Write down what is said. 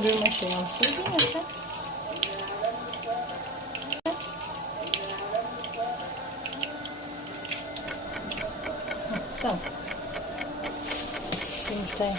Öbür maşayı alsaydın ya sen. Heh, Tamam. Yumurtayı